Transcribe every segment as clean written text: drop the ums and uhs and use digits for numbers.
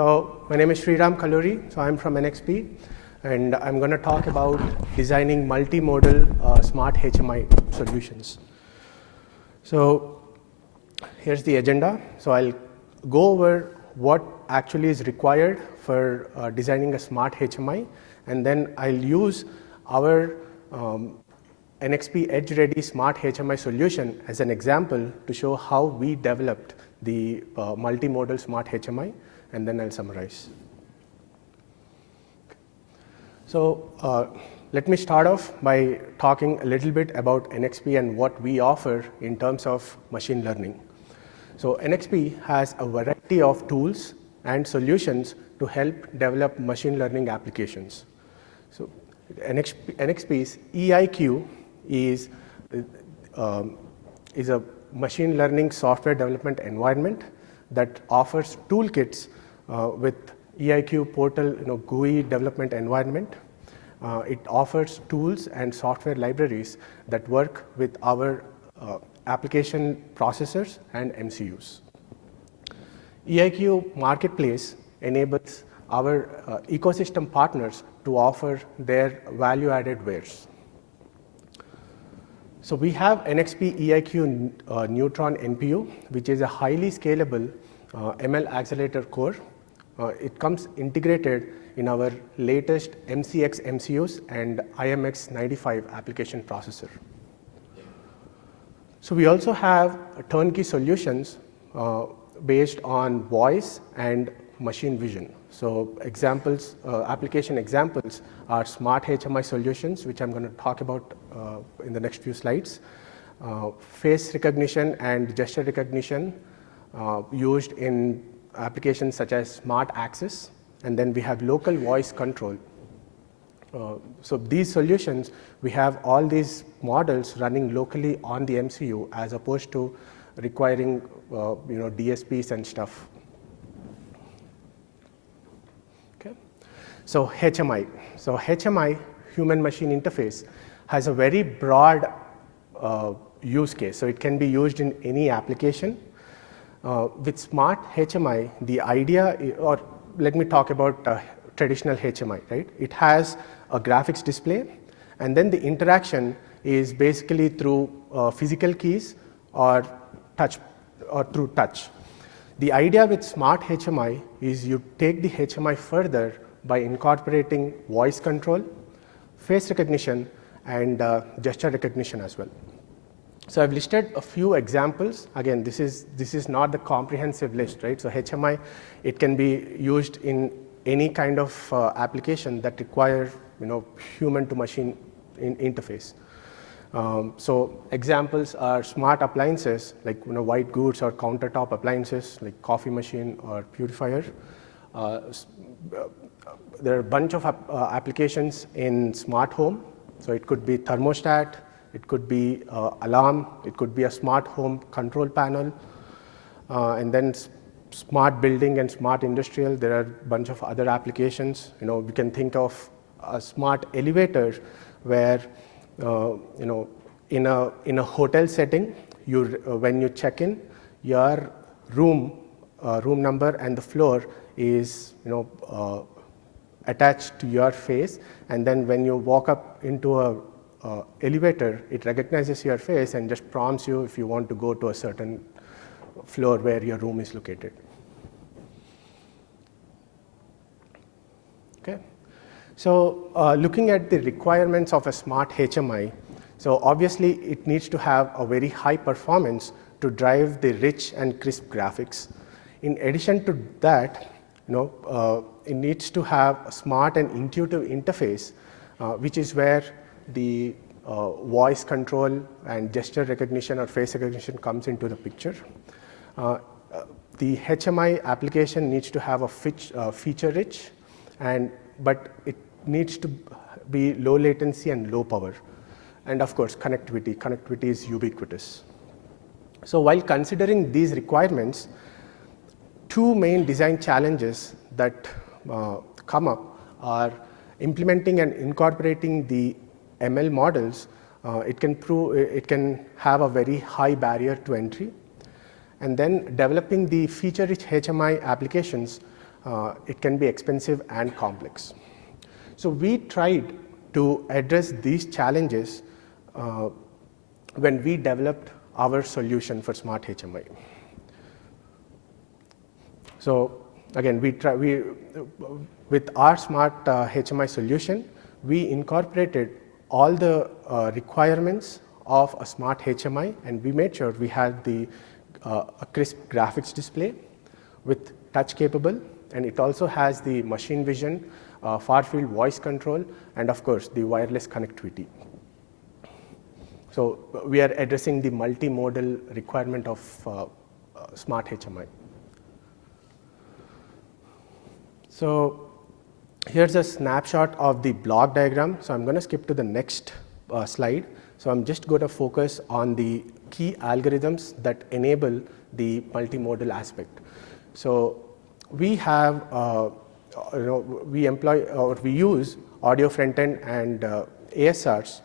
So my name is Sriram KALLURI, so I'm from NXP, and I'm going to talk about designing multi-modal smart HMI solutions. So here's the agenda. So I'll go over what actually is required for designing a smart HMI, and then I'll use our NXP Edge-ready smart HMI solution as an example to show how we developed the multi-modal smart HMI, and then I'll summarize. So let me start off by talking a little bit about NXP and what we offer in terms of machine learning. So NXP has a variety of tools and solutions to help develop machine learning applications. So NXP's EIQ is a machine learning software development environment that offers toolkits with EIQ portal GUI development environment. It offers tools and software libraries that work with our application processors and MCUs. EIQ Marketplace enables our ecosystem partners to offer their value-added wares. So we have NXP EIQ Neutron NPU, which is a highly scalable ML accelerator core. It comes integrated in our latest MCX MCUs and IMX95 application processor. So we also have turnkey solutions based on voice and machine vision. So examples, application examples are smart HMI solutions, which I'm going to talk about in the next few slides. Face recognition and gesture recognition used in applications such as smart access, and then we have local voice control. So these solutions, we have all these models running locally on the MCU as opposed to requiring DSPs and stuff. Okay. So HMI. So HMI, human machine interface, has a very broad use case. So it can be used in any application. With smart HMI, the idea, or let me talk about traditional HMI, right? It has a graphics display, and then the interaction is basically through physical keys or touch, or through touch. The idea with smart HMI is you take the HMI further by incorporating voice control, face recognition, and gesture recognition as well. So I've listed a few examples. Again, this is not the comprehensive list, right? So HMI, it can be used in any kind of application that require human to machine interface. So examples are smart appliances like white goods or countertop appliances like coffee machine or purifier. There are a bunch of applications in smart home. So it could be thermostat, it could be alarm, it could be a smart home control panel, and then smart building and smart industrial. There are a bunch of other applications. We can think of a smart elevator where in a hotel setting, when you check in, your room number and the floor is attached to your face, and then when you walk up into a elevator, it recognizes your face and just prompts you if you want to go to a certain floor where your room is located. Okay. So looking at the requirements of a smart HMI, so obviously it needs to have a very high performance to drive the rich and crisp graphics. In addition to that, it needs to have a smart and intuitive interface, which is where the voice control and gesture recognition or face recognition comes into the picture. The HMI application needs to have a feature rich, but it needs to be low latency and low power. And of course, connectivity. Connectivity is ubiquitous. So while considering these requirements, two main design challenges that come up are implementing and incorporating the ML models. It can have a very high barrier to entry, and then developing the feature-rich HMI applications it can be expensive and complex. So we tried to address these challenges when we developed our solution for smart HMI. So again, with our smart HMI solution, we incorporated all the requirements of a smart HMI, and we made sure we had a crisp graphics display with touch capable, and it also has the machine vision, far field voice control, and of course the wireless connectivity. So we are addressing the multi-modal requirement of smart HMI. So here's a snapshot of the block diagram. So I'm going to skip to the next slide. So I'm just going to focus on the key algorithms that enable the multimodal aspect. So we have, we employ or we use audio front-end and ASRs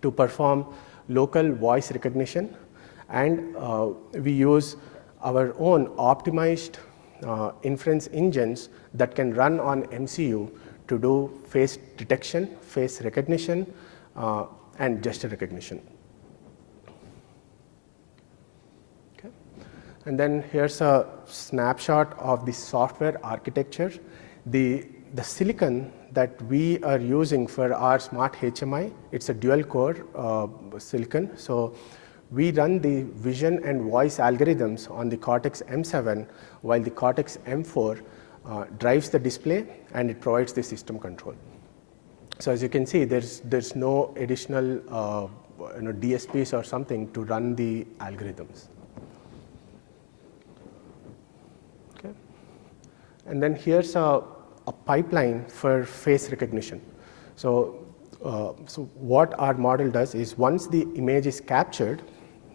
to perform local voice recognition, and we use our own optimized inference engines that can run on MCU to do face detection, face recognition, and gesture recognition. Okay. And then here's a snapshot of the software architecture. The silicon that we are using for our smart HMI, it's a dual core silicon. So we run the vision and voice algorithms on the Cortex M7, while the Cortex M4 drives the display and it provides the system control. So as you can see, there's no additional DSPs or something to run the algorithms. Okay. And then here's a pipeline for face recognition. So what our model does is, once the image is captured,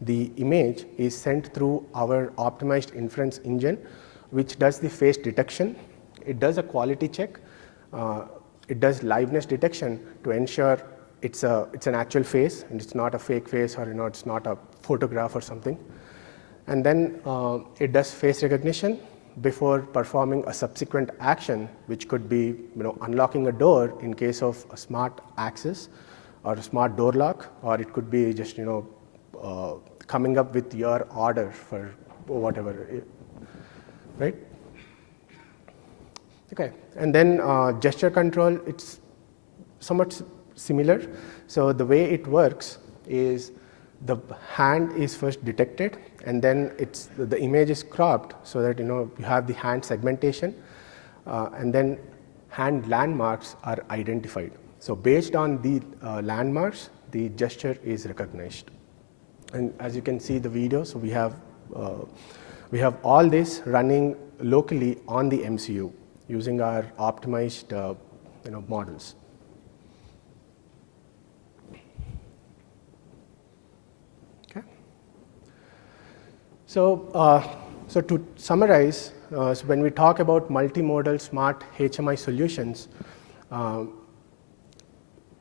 the image is sent through our optimized inference engine, which does the face detection. It does a quality check. It does liveness detection to ensure it's an actual face and it's not a fake face, or it's not a photograph or something. And then it does face recognition before performing a subsequent action, which could be unlocking a door in case of a smart access or a smart door lock, or it could be just coming up with your order for whatever, right? Okay, and then gesture control, it's somewhat similar. So the way it works is the hand is first detected, and then the image is cropped so that you have the hand segmentation, and then hand landmarks are identified. So based on the landmarks, the gesture is recognized. And as you can see the video, so we have all this running locally on the MCU using our optimized models. Okay. So to summarize, so when we talk about multimodal smart HMI solutions,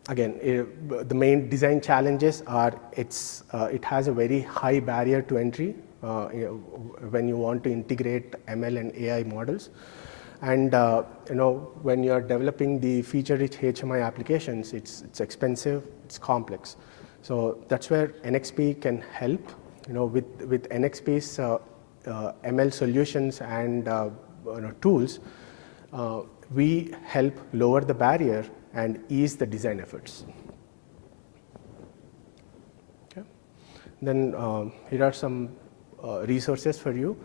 again, the main design challenges are it has a very high barrier to entry when you want to integrate ML and AI models. And when you're developing the feature-rich HMI applications, it's expensive, it's complex. So that's where NXP can help. With NXP's ML solutions and tools, we help lower the barrier and ease the design efforts. Okay. Then here are some resources for you.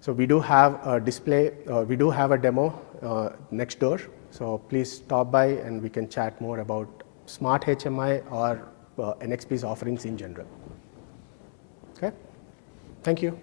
So we do have a display, we do have a demo next door. So please stop by and we can chat more about smart HMI or NXP's offerings in general. Okay, thank you.